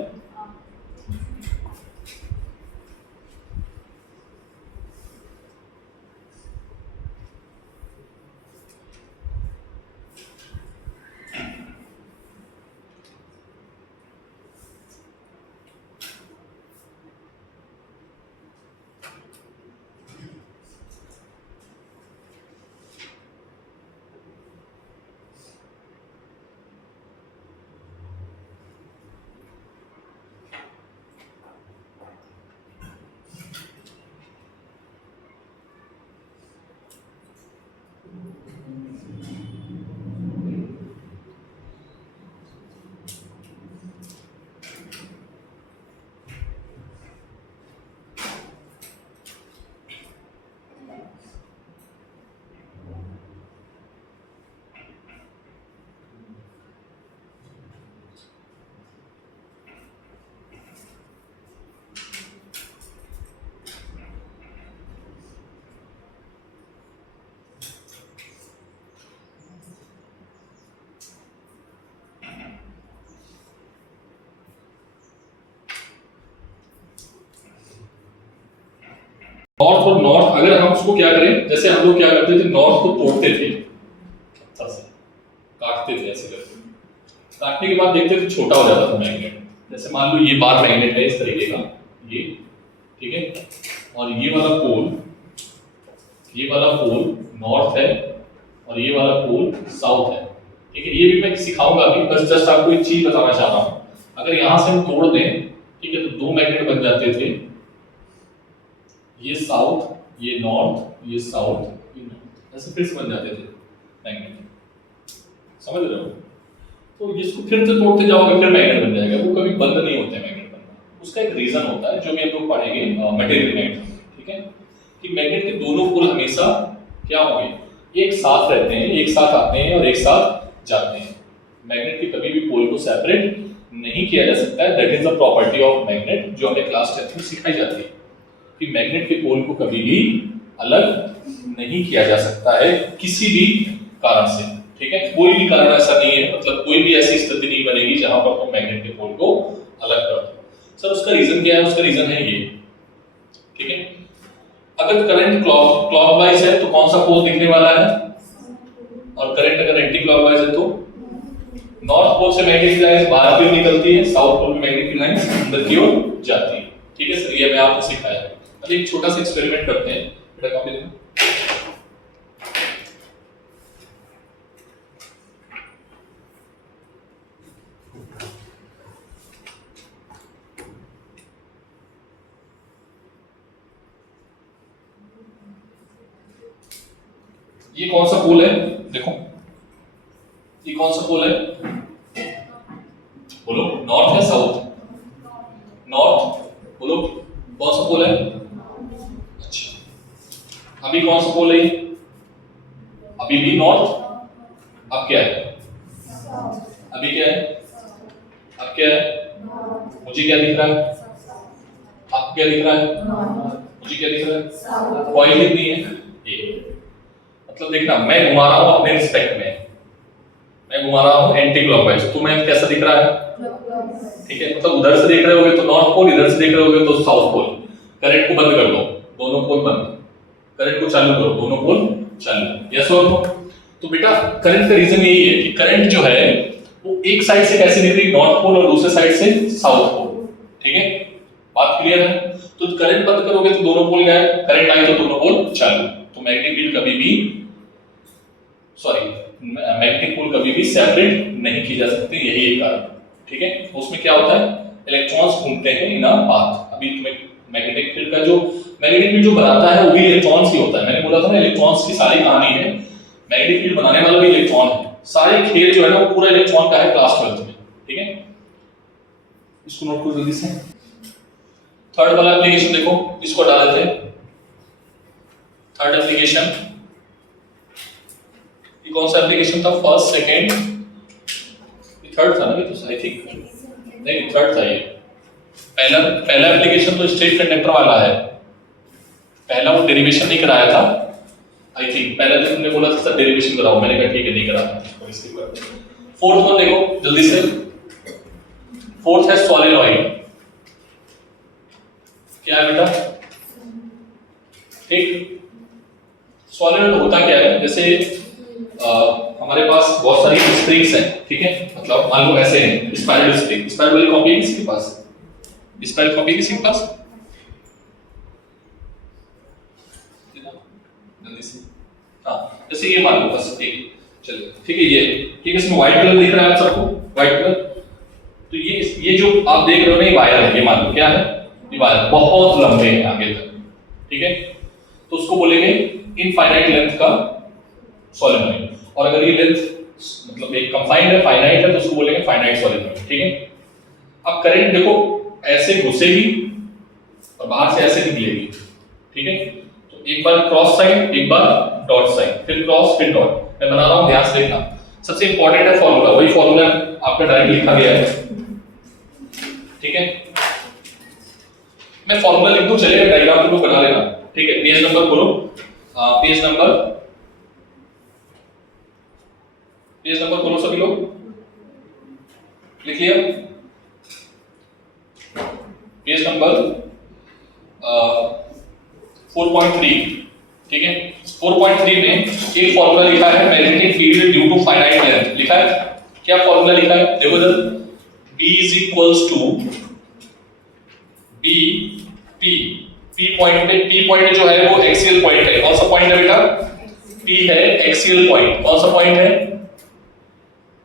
नॉर्थ और नॉर्थ, अगर हम उसको क्या करें, जैसे हम लोग क्या करते थे, नॉर्थ को तोड़ते थे, काटते थे ऐसे करके। काटने के बाद देखते थे छोटा हो जाता था मैग्नेट। जैसे मान लो ये बार मैग्नेट है इस तरीके का, ये ठीक है, और ये वाला पोल नॉर्थ है और ये वाला पोल साउथ है। ठीक है, ये भी मैं सिखाऊंगा अभी, बस जस्ट आपको एक चीज बताना चाह रहा हूँ। अगर यहाँ से हम तोड़ दें, ठीक है, तो दो मैग्नेट बन जाते थे, ये साउथ, ये नॉर्थ, ये साउथ, ये नॉर्थ, ऐसे फिर से बन जाते थे मैग्नेट। समझ रहे हो? तो इसको फिर से तोड़ते जाओगे, फिर मैग्नेट बन जाएगा। वो कभी बंद नहीं होते मैग्नेट बनना। उसका एक रीजन होता है जो भी हम लोग पढ़ेंगे मटेरियल मैग्नेट। ठीक है, कि मैग्नेट के दोनों पोल हमेशा क्या होंगे, एक साथ रहते हैं, एक साथ आते हैं और एक साथ जाते हैं। मैग्नेट के कभी भी पोल को सेपरेट नहीं किया जा सकता है। That is the property of magnet, जो हमें क्लास 10 में सिखाई जाती है कि मैग्नेट के पोल को कभी भी अलग नहीं किया जा सकता है किसी भी कारण से। ठीक है, कोई भी कारण ऐसा नहीं है, मतलब कोई भी ऐसी स्थिति नहीं बनेगी जहां पर तुम मैग्नेट के पोल को अलग कर दो। सर उसका रीजन क्या है? उसका रीजन है ये। ठीक है, अगर करंट क्लॉकवाइज है तो कौन सा पोल दिखने वाला है, और करंट अगर एंटी क्लॉकवाइज है तो नॉर्थ पोल से मैग्नेटिक लाइंस बाहर की ओर निकलती है, साउथ पोल में मैग्नेटिक लाइंस अंदर की ओर जाती है। ठीक है सर, ये मैं आपको सिखाया। अब एक छोटा सा एक्सपेरिमेंट करते हैं, बेटा कॉपी देना। ये कौन सा पोल है, देखो ये कौन सा पोल है, बोलो नॉर्थ है साउथ, नॉर्थ, बोलो कौन सा पोल है, अच्छा अभी कौन सा पोल है, अभी भी नॉर्थ, अब क्या है, अभी क्या है, अब क्या है, मुझे क्या दिख रहा है, आपको क्या दिख रहा है, मुझे क्या दिख रहा है, कॉइल कितनी है, ये मतलब देखना मैं घुमा रहा हूं अपने रिस्पेक्ट में, मैं घुमा रहा हूं एंटी क्लॉकवाइज, तो मैं कैसा दिख रहा है, ठीक है, मतलब उधर से देख रहे होगे तो नॉर्थ पोल, इधर से देख रहे होगे तो साउथ पोल। करंट को बंद कर दो, दोनों पोल बंद, करंट को चालू करो, दोनों पोल चालू, यस और नो। तो बेटा करंट का रीजन यही है कि करंट जो है वो एक साइड से कैसे निकल रही, नॉर्थ पोल और दूसरे साइड से साउथ पोल, ठीक है, बात क्लियर है। तो करंट बंद करोगे तो दोनों पोल गए, करंट आई तो दोनों पोल चालू, तो मैग्नेटिक फील्ड कभी भी मैग्नेटिक पोल कभी भी सेपरेट नहीं की जा सकती, यही एक कारण, ठीक है। उसमें क्या होता है, इलेक्ट्रॉन्स घूमते हैं इन अ पाथ, अभी तुम्हें मैग्नेटिक फील्ड का जो मैग्नेटिक फील्ड जो बनाता है वो भी इलेक्ट्रॉन्स ही होता है, मैंने बोला था ना इलेक्ट्रॉन्स की सारी कहानी है, मैग्नेटिक फील्ड बनाने वाला भी इलेक्ट्रॉन है, सारे खेल जो है ना वो पूरा इलेक्ट्रॉन का है क्लास 12 में, ठीक है, इसको नोट करो जल्दी से। थर्ड वाला एप्लीकेशन देखो, इसको डाल देते हैं, थर्ड एप्लीकेशन, ये कौन सा एप्लीकेशन था, फर्स्ट सेकंड, ये थर्ड था ना, ये तो आई थिंक नहीं थर्ड था ये, पहला एप्लीकेशन तो स्ट्रेट कंडक्टर वाला है, पहला वो डेरिवेशन नहीं कराया था आई थिंक, पहले दिन तुमने बोला था सर डेरिवेशन कराओ, मैंने कहा ठीक है नहीं करा, इसके बाद फोर्थ वन देखो जल्दी से, फोर्थ है सॉलिनॉइड, क्या है बेटा, ठीक, सॉलिनॉइड होता क्या है, जैसे हमारे पास बहुत सारी स्प्रिंग्स हैं, ठीक है, मतलब मान लो ऐसे हैं स्पाइरल स्प्रिंग, स्पाइरल वाली कॉपी है किसी के पास, स्पाइरल कॉपी किसी के पास, जल्दी से, हाँ जैसे ये मान लो बस, ठीक चलिए, ठीक है, ये ठीक है, इसमें व्हाइट कलर दिख रहा है आप सबको, व्हाइट कलर, तो ये जो आप देख रहे हो ना ये वायर है, ये मान लो क्या है, ये वायर बहुत लंबे हैं आगे तक, ठीक है, तो उसको बोलेंगे इनफाइनाइट लेंथ का सॉलिनॉइड, और अगर ये लेंथ मतलब एक कंफाइंड है, फाइनाइट है, तो उसको बोलेंगे फाइनाइट सॉलिनॉइड, ठीक है। अब करंट देखो ऐसे घुसेगी और बाहर से ऐसे निकलेगी, ठीक है, तो एक बार क्रॉस साइन, एक बार डॉट साइन, फिर क्रॉस फिर डॉट, मैं बना रहा हूं ध्यान से देखना, सबसे इंपॉर्टेंट है फॉर्मूला, वही फॉर्मूला आपका डायरेक्ट लिखा गया है, ठीक है, मैं फॉर्मूला लिख दूं, चलेगा, डायग्राम को बना लेना, ठीक है, पेज नंबर बोलो, पेज नंबर बोलो सभी लोग, लिख लिया, पेज नंबर 4.3, ठीक है, 4.3 में एक फॉर्मूला लिखा है, magnetic field due to finite length, लिखा है, क्या फॉर्मूला लिखा है, देखो इधर, B is equals to B P point पे, P पॉइंट जो है वो एक्सियल पॉइंट है, कौन सा पॉइंट है बेटा, P है एक्सियल पॉइंट, कौन सा पॉइंट है,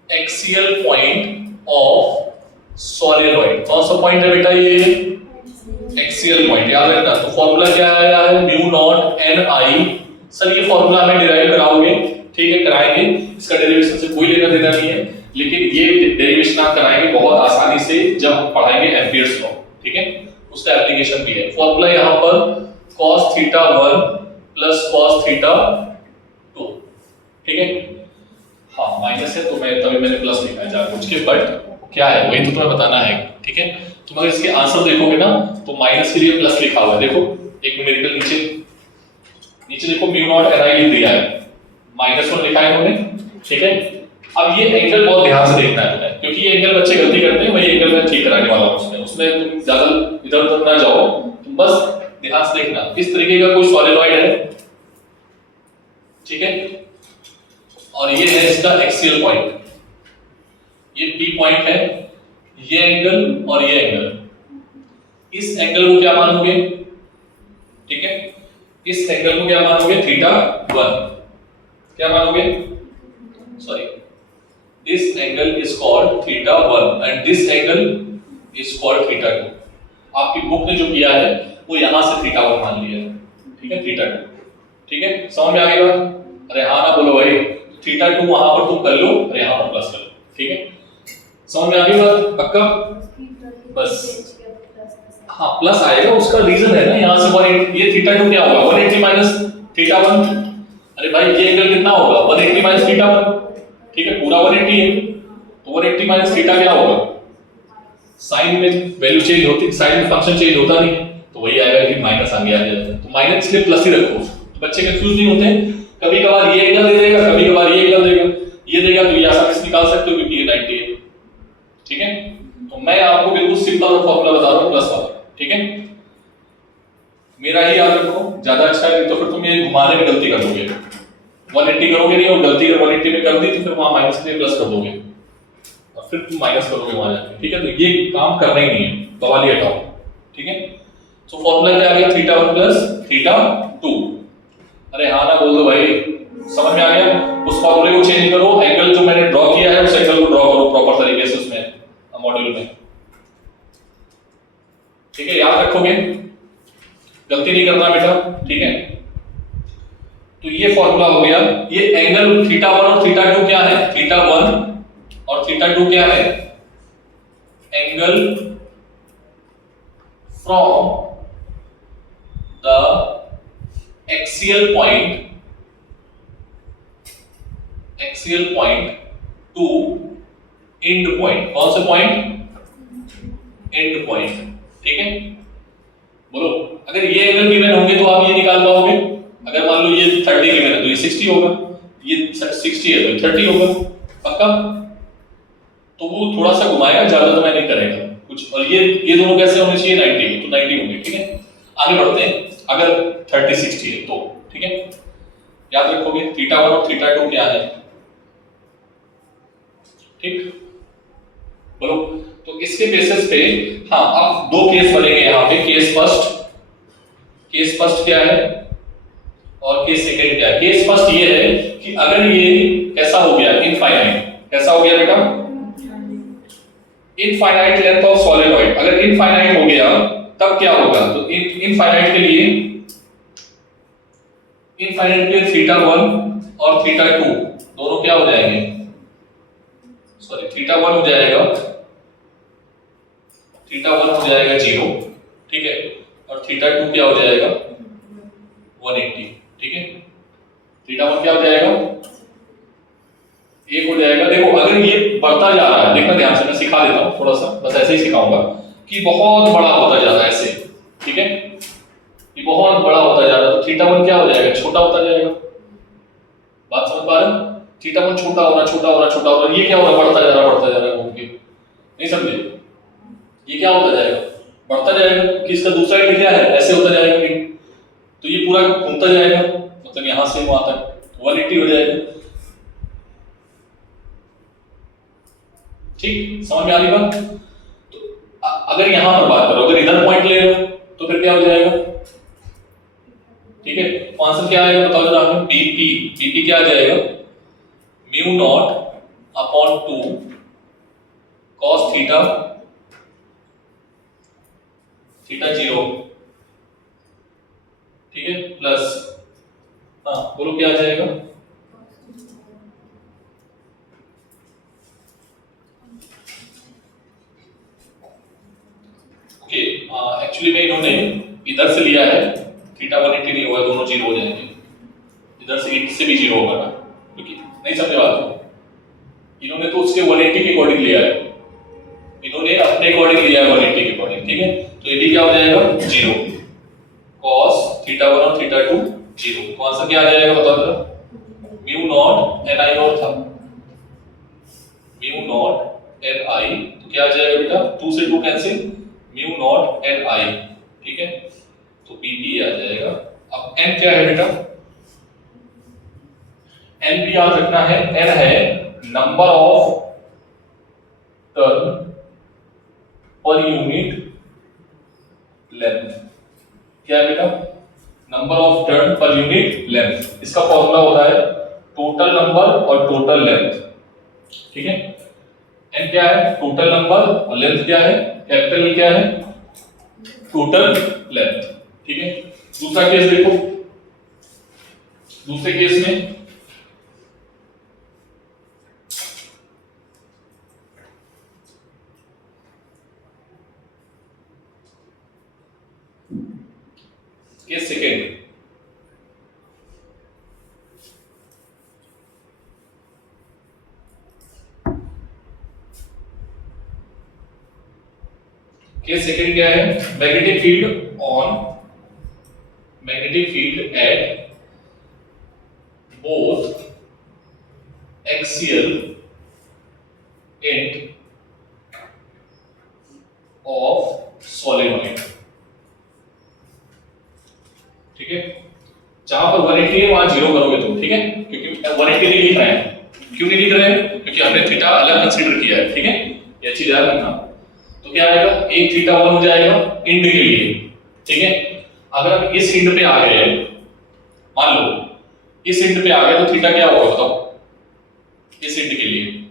एक्सियल पॉइंट ऑफ सॉलिनॉइड, कौन सा पॉइंट है बेटा, ये एक्सियल पॉइंट, याद रखना। तो फॉर्मूला क्या आया है, mu not an I, sir ये फॉर्मूला हमें डिराइव कराओगे, ठीक है कराएंगे, इसका डेरिवेशन से कोई लेना देना नहीं है, लेकिन ये डेरिवेशन आप कराएंगे बहुत आसानी से जब हम पढ़ाएंगे एम्पियर्स लॉ, ठीक है, उसका एप्लीकेशन भी है। फॉर्मूला यहां पर cos theta 1 plus cos theta 2, ठीक है, हाँ माइनस है तो मैंने प्लस लिखा है जानबूझ के, बट क्या है वही तो तुम्हें बताना है, ठीक है। तुम अगर इसके आंसर देखोगे ना तो माइनस के लिए प्लस लिखा हुआ है, देखो एक न्यूमेरिकल नीचे देखो म्यू नॉट एन आई लिख दिया है, -1 लिखा है इन्होंने, ठीक है। अब ये एंगल बहुत ध्यान से देखना है तुम्हें, क्योंकि ये एंगल बच्चे गलती करते हैं, वही एंगल मैं ठीक कराने वाला हूं, उसमें तुम ज्यादा इधर उधर ना जाओ, तुम बस ध्यान से देखना। इस तरीके का कोई सॉलिनॉइड है, ठीक है, और ये है इसका एक्सियल पॉइंट, ये P पॉइंट है, ये एंगल और ये एंगल, इस एंगल को क्या मानोगे, ठीक है, इस एंगल को क्या मानोगे, थीटा 1, क्या मानोगे, sorry, this angle is called theta 1 and this angle is called theta 2। आपकी बुक ने जो किया है वो यहां से थीटा 1 मान लिया है, ठीक है, थीटा 2, ठीक है, समझ में आ गई बात, अरे हाँ ना बोलो भाई, थीटा 2 वहां पर तुम कर लो और यहाँ पर प्लस कर लो, ठीक है? समझ में आ गई बात? पक्का? बस हाँ प्लस आएगा, उसका रीजन है ना यहाँ से 180, ये थीटा 2 क्या होगा 180 माइनस थीटा 1। अरे भाई ये एंगल कितना होगा 180 माइनस थीटा 1, ठीक है? पूरा 180 है तो 180 माइनस थीटा क्या होगा? साइन में वैल्यू चेंज होती, साइन में फंक्शन चेंज होता नहीं है तो वही आएगा कि माइनस आगे आ जाता है, तो माइनस के लिए प्लस ही रखो, तो बच्चे कंफ्यूज नहीं होते हैं। कभी कभार ये एंगल दे देगा, कभी कभार ये एंगल देगा, ये देगा तो ये आसानी से निकाल सकते हो क्योंकि ये 90 है, ठीक है? तो मैं आपको बिल्कुल सिंपल फॉर्मूला बता रहा हूँ प्लस वाला, ठीक है? मेरा ही याद रखो, ज्यादा अच्छा है तो फिर तुम ये घुमाने में गलती कर दोगे, 180 करोगे नहीं और गलती अगर 180 में कर दी तो फिर वहां माइनस के लिए प्लस कर दोगे और फिर तुम माइनस करोगे वहां जाके, ठीक है? तो ये काम करना ही नहीं है, बवाली हटाओ, ठीक है? तो फॉर्मूला क्या आ गया थीटा 1 प्लस थीटा 2। अरे हाँ ना बोल दो भाई, समझ में आ गया? उस फॉर्मूले को चेंज करो, एंगल जो मैंने ड्रॉ किया है उस एंगल को ड्रॉ करो प्रॉपर तरीके से उसमें मॉड्यूल में, ठीक है? याद रखोगे, गलती नहीं करना बेटा, ठीक है? तो ये फॉर्मूला हो गया। ये एंगल थीटा 1 और थीटा 2 क्या है? थीटा 1 और थीटा 2 क्या है? Angle from the axial point two and point. कौन सा पॉइंट? एंड पॉइंट, ठीक है? बोलो, अगर ये एंगल गिवन होंगे तो आप ये निकाल पाओगे। अगर मान लो ये 30 गिवन है तो ये 60 होगा, ये 60 है तो ये 30 होगा, पक्का? तो वो थोड़ा सा घुमाएगा, ज्यादा तो मैं नहीं करेगा कुछ। और ये दोनों कैसे होने चाहिए 90, तो 90 होंगे, ठीक है? आगे बढ़ते हैं, अगर 30 60 है तो, ठीक है? याद रखोगे थीटा 1 और थीटा 2 क्या है, ठीक? बोलो, तो इसके बेसिस पे हाँ अब दो केस बनेंगे यहाँ पे। केस फर्स्ट क्या है और केस सेकंड क्या है? केस फर्स्ट ये है कि अगर ये ऐसा हो गया इनफाइनाइट, कैसा हो गया बेटा? इनफाइनाइट लेंथ ऑफ सॉलिडॉइड, अगर इनफाइनाइट हो गया तब क्या होगा? तो इनफाइनाइट के लिए थीटा 1 और थीटा 2 दोनों क्या हो जाएंगे? सॉरी, थीटा 1 हो जाएगा 0, ठीक है? और थीटा 2 क्या हो जाएगा 180, ठीक है? थीटा 1 क्या हो जाएगा 1 हो जाएगा। देखो अगर ये बढ़ता जा रहा है, देखना ध्यान से, मैं सिखा देता हूँ थोड़ा सा, बस ऐसे ही सिखाऊंगा कि बहुत बड़ा होता जा रहा है ऐसे, ठीक है? ये बहुत बड़ा होता जा रहा है तो थीटा 1 क्या हो जाएगा? छोटा होता जाएगा। बात समझ पा रहे हो? थीटा 1 छोटा हो रहा, ये क्या हो रहा है? बढ़ता जा रहा घूम के, नहीं समझे? ये क्या होता जाएगा? बढ़ता जाएगा कि इसका दूसरा एंड क्या है? ऐसे होता जाएगा कि तो ये पूरा घूमता जाएगा, मतलब यहां से वहां तक 180 हो जाएगा, ठीक? समझ में आ रही बात? तो अगर यहां पर बात करो, अगर इधर पॉइंट ले रहे हो तो फिर क्या हो जाएगा, ठीक है? आंसर क्या आएगा बताओ जरा हमें? बीपी क्या आ जाएगा? Mu naught upon 2 cos theta 0, ठीक है? प्लस हाँ बोलो क्या आ जाएगा? ओके, एक्चुअली में इन्होंने इधर से लिया है, थीटा 180 नहीं होगा, दोनों 0 हो जाएंगे। इधर से 8 से भी 0 होगा ना, क्योंकि नहीं समझे बात को? इन्होंने तो उसके 180 के अकॉर्डिंग लिया है, इन्होंने अपने अकॉर्डिंग लिया है 180 के अकॉर्डिंग, ठीक है? तो ये भी क्या हो जाएगा 0, cos थीटा 1 और थीटा 2 0। तो आंसर क्या आ जाएगा बताओ जरा? म्यू नॉट ni और था, म्यू नॉट ni, तो क्या आ जाएगा बेटा? 2 से 2 कैंसिल, म्यू नॉट ni, ठीक है? तो pp आ जाएगा। अब n क्या है बेटा? n भी याद रखना है, n है number of turn per unit length. क्या है बेटा? Number of turn per unit length. इसका फॉर्मूला होता है टोटल नंबर और टोटल लेंथ, ठीक है? n क्या है? टोटल नंबर, और लेंथ क्या है? कैपिटल क्या है? टोटल लेंथ, ठीक है? दूसरा केस देखो, दूसरे केस में केस सेकंड क्या है, magnetic field at both axial end of solenoid. ठीक है, जहां पर 180 है वहां 0 करोगे तुम, ठीक है, क्योंकि 180 नहीं लिख रहे हैं। क्यों नहीं लिख रहे हैं? क्योंकि हमने थीटा अलग कंसीडर किया है, ठीक है, ये अच्छी ध्यान रखना। तो क्या आएगा, एक थीटा 1 हो जाएगा इंड के लिए, ठीक है। अगर हम इस इंड पे आ गए, मान लो इस इंड पे आ गए, तो थीटा क्या होगा बताओ इस इंड के लिए?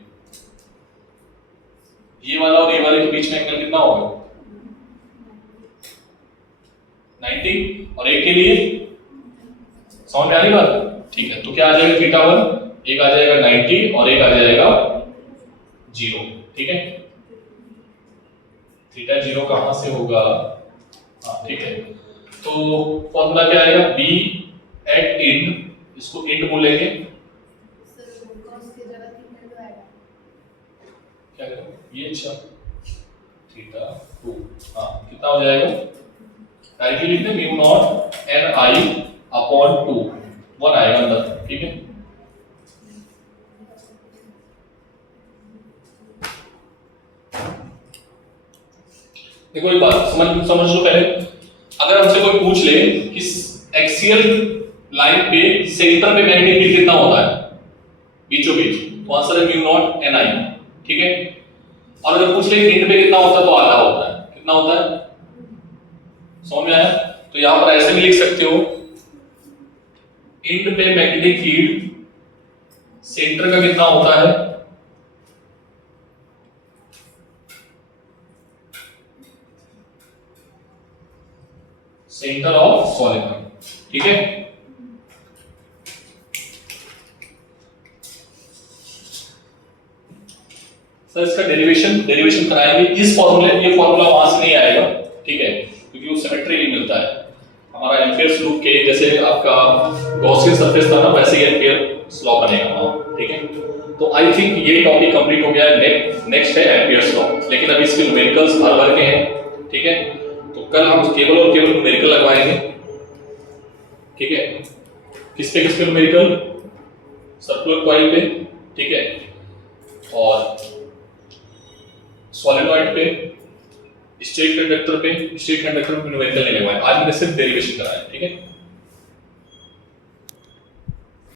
ये वाला और ये वाले के बीच में एंगल कितना होगा? 90। और एक के लिए समझ में आ रही बात? ठीक है, तो क्या आ जाएगा थीटा 1, एक आ जाएगा 90 और एक आ जाएगा 0, ठीक है। थीटा 0 कहां से होगा? हाँ ठीक है, तो फॉर्मूला क्या आएगा, बी एट इंड, इसको इंड बोलेंगे, क्या करें ये, अच्छा थीटा 2, हाँ कितना हो जाएगा, डायरेक्टली लिख दें mu not an I upon 2, 1 आएगा अंदर, ठीक है। देखो एक बात समझ लो पहले, अगर हमसे कोई पूछ ले कि एक्सियल लाइन पे सेंटर पे मैग्नेटिक फील्ड कितना होता है बीचों बीच, तो आंसर है म्यू नॉट एन आई, ठीक है। और अगर पूछ ले इंड पे कितना होता है, तो आधा होता है, कितना होता है, समझ में आया? तो यहां पर ऐसे भी लिख सकते हो, इंड पे मैग्नेटिक फील्ड सेंटर का कितना होता है, सेंटर ऑफ सॉलिनॉइड, ठीक है। सर इसका डेरिवेशन कराएंगे, इस फॉर्मूले, ये फॉर्मूला वहां से नहीं आएगा, ठीक है, क्योंकि वो सिमेट्री मिलता है हमारा एम्पियर्स लूप के, जैसे आपका गॉसियन सरफेस था ना, वैसे ही एम्पियर्स लॉ बनेगा वहां, ठीक है। तो आई थिंक ये टॉपिक कंप्लीट हो गया है, नेक्स्ट है एम्पियर्स लॉ, लेकिन अभी इसके न्यूमेरिकल्स भर के हैं, ठीक है। तो कल हम केवल और केवल न्यूमेरिकल लगवाएंगे, ठीक है। किस पे न्यूमेरिकल? सर्कुलर कॉइल पे, ठीक है, और सॉलिनॉइड पे, स्ट्रेट कंडक्टर पे न्यूमेरिकल नहीं लगवाए, आज मैंने सिर्फ डेरिवेशन कराया, ठीक है।